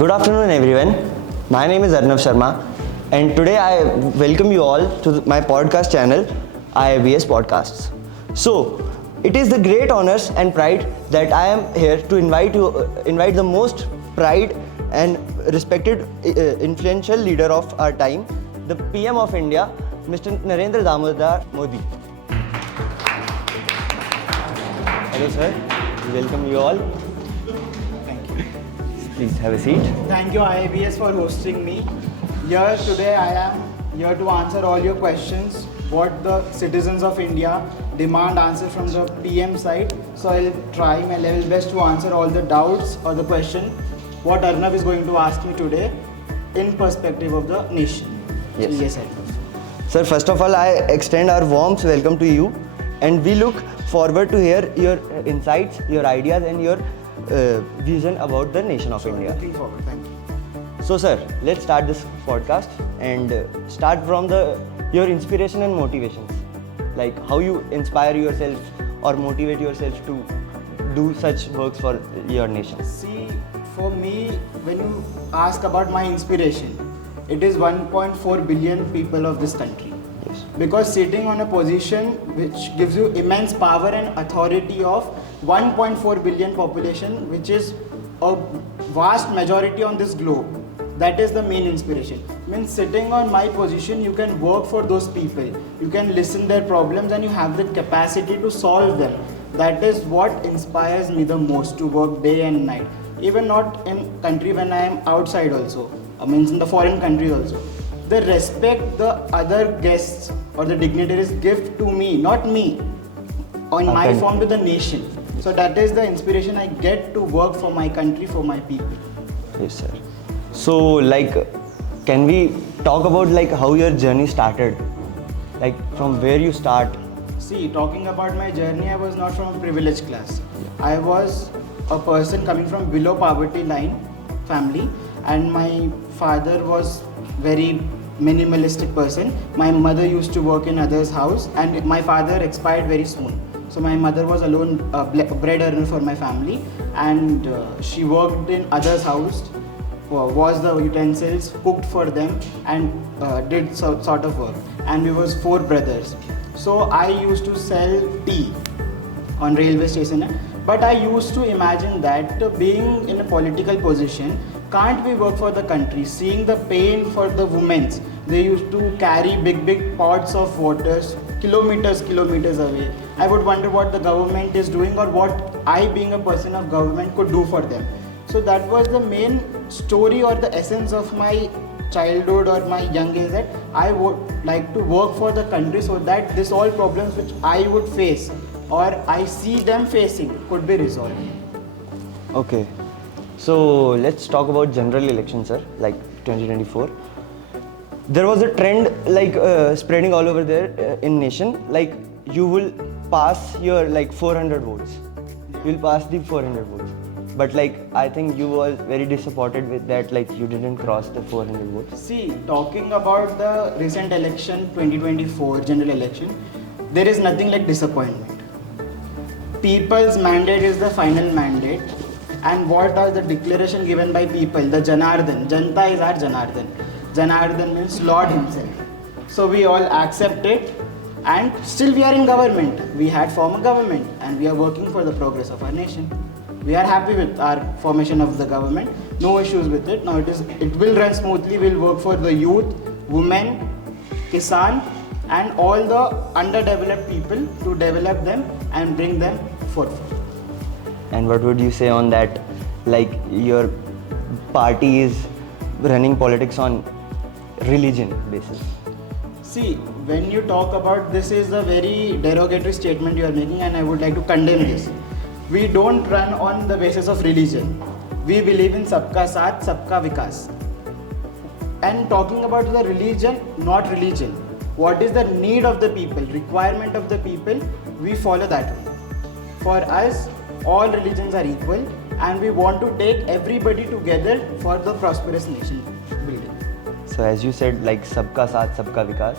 Good afternoon, everyone. My name is Arnav Sharma, and today I welcome you all to my podcast channel, IIBS Podcasts. So, it is the great honors and pride that I am here to invite the most pride and respected, influential leader of our time, the PM of India, Mr. Narendra Damodar Modi. Hello, sir. Welcome you all. Please have a seat. Thank you IIBS for hosting me. Here today I am here to answer all your questions, what the citizens of India demand answer from the PM side. So I'll try my level best to answer all the doubts or the question what Arnav is going to ask me today in perspective of the nation. Yes. So, yes, Arnav. Sir, first of all, I extend our warm welcome to you, and we look forward to hear your insights, your ideas, and your vision about the nation of India. Looking forward. Thank you. So, sir, let's start this podcast and start from your inspiration and motivations. Like how you inspire yourself or motivate yourself to do such works for your nation. See, for me, when you ask about my inspiration, it is 1.4 billion people of this country. Yes. Because sitting on a position which gives you immense power and authority of 1.4 billion population, which is a vast majority on this globe, that is the main inspiration. Means sitting on my position, you can work for those people, you can listen their problems, and you have the capacity to solve them. That is what inspires me the most, to work day and night. Even not in country, when I am outside also, I mean in the foreign country also. The respect the other guests or the dignitaries give to me, not me, on my form to the nation. So that is the inspiration I get to work for my country, for my people. Yes, sir. So, like, can we talk about like how your journey started? Like from where you start? See, talking about my journey, I was not from a privileged class. I was a person coming from below poverty line family, and my father was very minimalistic person. My mother used to work in others' house, and my father expired very soon. So my mother was alone bread earner for my family, and she worked in others' house, washed the utensils, cooked for them, and did sort of work. And we was 4 brothers. So I used to sell tea on railway station. But I used to imagine that being in a political position, can't we work for the country? Seeing the pain for the women, they used to carry big pots of waters kilometers away. I would wonder what the government is doing, or what I, being a person of government, could do for them. So that was the main story or the essence of my childhood or my young age, that I would like to work for the country so that this all problems which I would face or I see them facing could be resolved. Okay. So let's talk about general elections, sir, like 2024. There was a trend like spreading all over there in nation, like you will pass your like 400 votes. You will pass the 400 votes. But like I think you were very disappointed with that, like you didn't cross the 400 votes. See, talking about the recent election, 2024 general election, there is nothing like disappointment. People's mandate is the final mandate. And what are the declaration given by people? The Janardhan. Janta is our Janardhan. Janardhan means Lord himself. So we all accept it, and still we are in government. We had formed a government, and we are working for the progress of our nation. We are happy with our formation of the government. No issues with it. Now it will run smoothly. We'll work for the youth, women, Kisan, and all the underdeveloped people to develop them and bring them forward. And what would you say on that? Like your party is running politics on religion basis. See, when you talk about this, is a very derogatory statement you are making, and I would like to condemn this. We don't run on the basis of religion. We believe in Sabka Saath, Sabka Vikas. And talking about the religion, not religion. What is the need of the people, requirement of the people, we follow that way. For us, all religions are equal, and we want to take everybody together for the prosperous nation building. So as you said, like Sabka Saath, Sabka Vikas,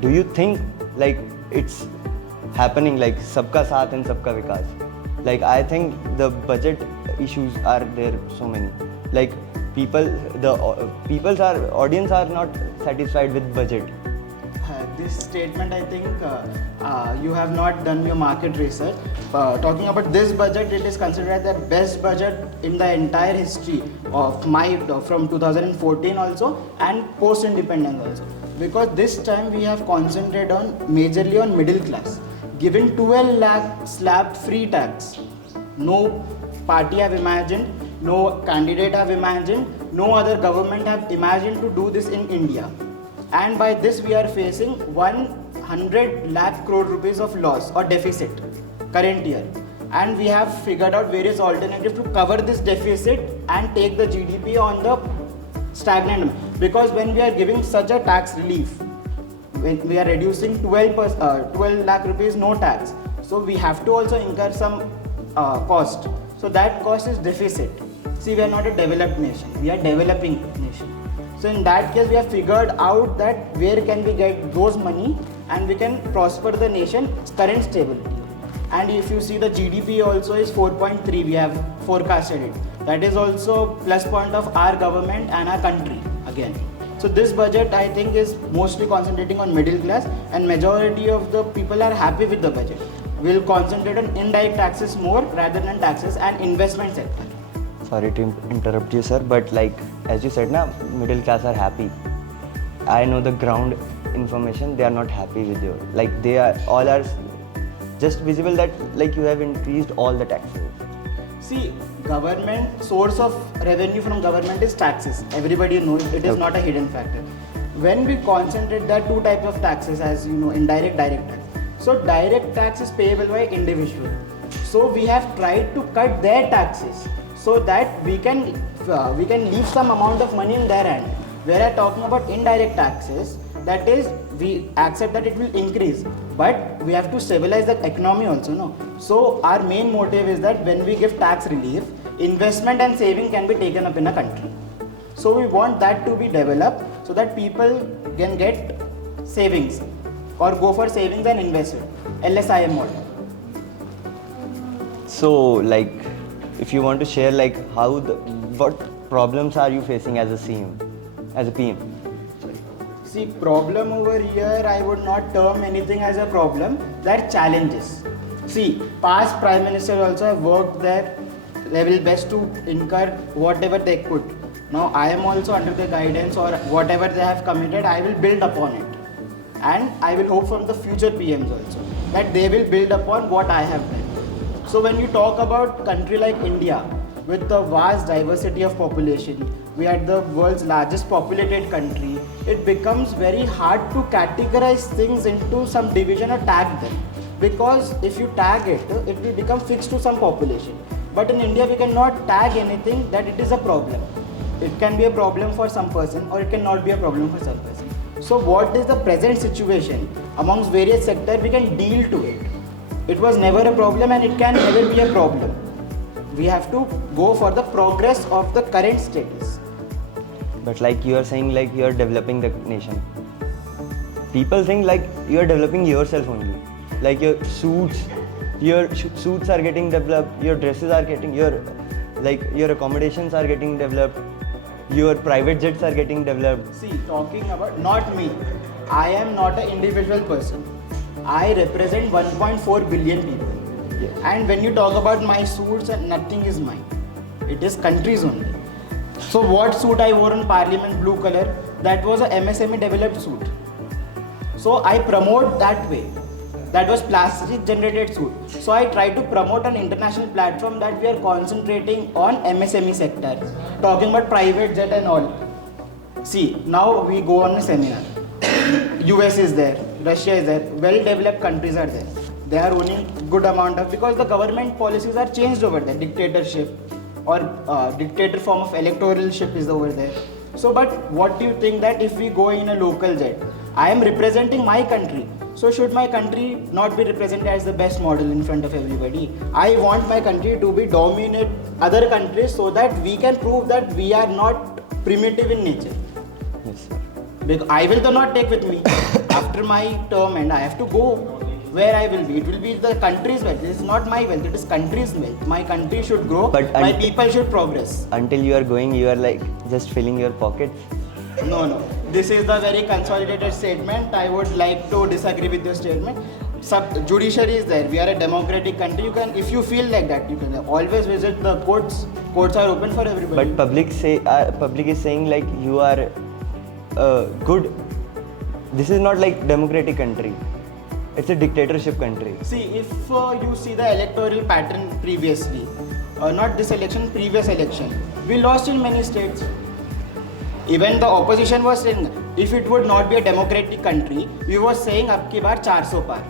do you think like it's happening like Sabka Saath and Sabka Vikas? Like I think the budget issues are there so many. Like people's audience are not satisfied with budget. This statement, I think you have not done your market research. Talking about this budget, it is considered the best budget in the entire history of from 2014 also and post-independence also. Because this time we have concentrated majorly on middle class, giving 12 lakh slab free tax. No party have imagined, no candidate have imagined, no other government have imagined to do this in India. And by this we are facing 100 lakh crore rupees of loss or deficit current year. And we have figured out various alternatives to cover this deficit and take the GDP on the stagnant. Because when we are giving such a tax relief, when we are reducing 12 lakh rupees no tax, so we have to also incur some cost. So that cost is deficit. See, we are not a developed nation, we are developing nation. So in that case, we have figured out that where can we get those money and we can prosper the nation's current stability. And if you see the GDP also is 4.3, we have forecasted it. That is also plus point of our government and our country again. So this budget I think is mostly concentrating on middle class and majority of the people are happy with the budget. We'll concentrate on indirect taxes more rather than taxes and investment sector. Sorry to interrupt you, sir, but like as you said, na, middle class are happy. I know the ground information, they are not happy with you. Like they are all are just visible that like you have increased all the taxes. See, government source of revenue from government is taxes. Everybody knows it is not a hidden factor. When we concentrate, there are two types of taxes, as you know, indirect, direct tax. So direct tax is payable by individual. So we have tried to cut their taxes so that we can leave some amount of money in their hand. Whereas talking about indirect taxes, that is we accept that it will increase, but we have to stabilize the economy also, no? So our main motive is that when we give tax relief, investment and saving can be taken up in a country. So we want that to be developed so that people can get savings or go for savings and investment, LSIM model. So like if you want to share like what problems are you facing as a CM, as a PM? See, problem over here, I would not term anything as a problem. There are challenges. See, past prime minister also have worked their level best to incur whatever they could. Now I am also under the guidance or whatever they have committed, I will build upon it. And I will hope from the future PMs also that they will build upon what I have done. So when you talk about country like India, with the vast diversity of population, we are the world's largest populated country, it becomes very hard to categorize things into some division or tag them. Because if you tag it, it will become fixed to some population. But in India, we cannot tag anything that it is a problem. It can be a problem for some person or it cannot be a problem for some person. So what is the present situation amongst various sectors, we can deal to it. It was never a problem and it can never be a problem. We have to go for the progress of the current status. But like you are saying, like you are developing the nation. People think like you are developing yourself only. Like your suits are getting developed, your dresses are getting, your accommodations are getting developed, your private jets are getting developed. See, talking about not me, I am not an individual person. I represent 1.4 billion people. Yes. And when you talk about my suits, nothing is mine. It is countries only. So what suit I wore in Parliament, blue color, that was a MSME developed suit. So I promote that way. That was plastic generated suit. So I try to promote an international platform that we are concentrating on MSME sector. Talking about private jet and all. See, now we go on a seminar. US is there, Russia is there, well-developed countries are there. They are owning good amount of, because the government policies are changed over there, dictatorship or dictator form of electoralship is over there. So, but what do you think that if we go in a local jet, I am representing my country. So should my country not be represented as the best model in front of everybody? I want my country to be dominate other countries so that we can prove that we are not primitive in nature. Yes, sir. Because I will not take with me after my term and I have to go where I will be. It will be the country's wealth. It is not my wealth. It is country's wealth. My country should grow. But my people should progress. Until you are going, you are like just filling your pockets. No, no. This is the very consolidated statement. I would like to disagree with your statement. Judiciary is there. We are a democratic country. You can, if you feel like that, you can always visit the courts. Courts are open for everybody. But public is saying like you are good. This is not like democratic country. It's a dictatorship country. See, if you see the electoral pattern previously, not this election, previous election, we lost in many states. Even the opposition was saying, if it would not be a democratic country, we were saying, ab ki baar 400 par.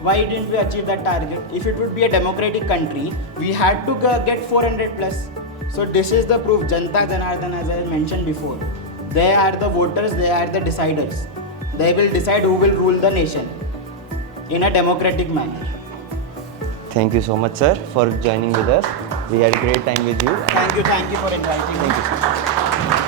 Why didn't we achieve that target? If it would be a democratic country, we had to get 400 plus. So this is the proof. Janta Janardhan, as I mentioned before, they are the voters, they are the deciders. They will decide who will rule the nation in a democratic manner. Thank you so much, sir, for joining with us. We had a great time with you. Thank you for inviting me. Thank you, sir.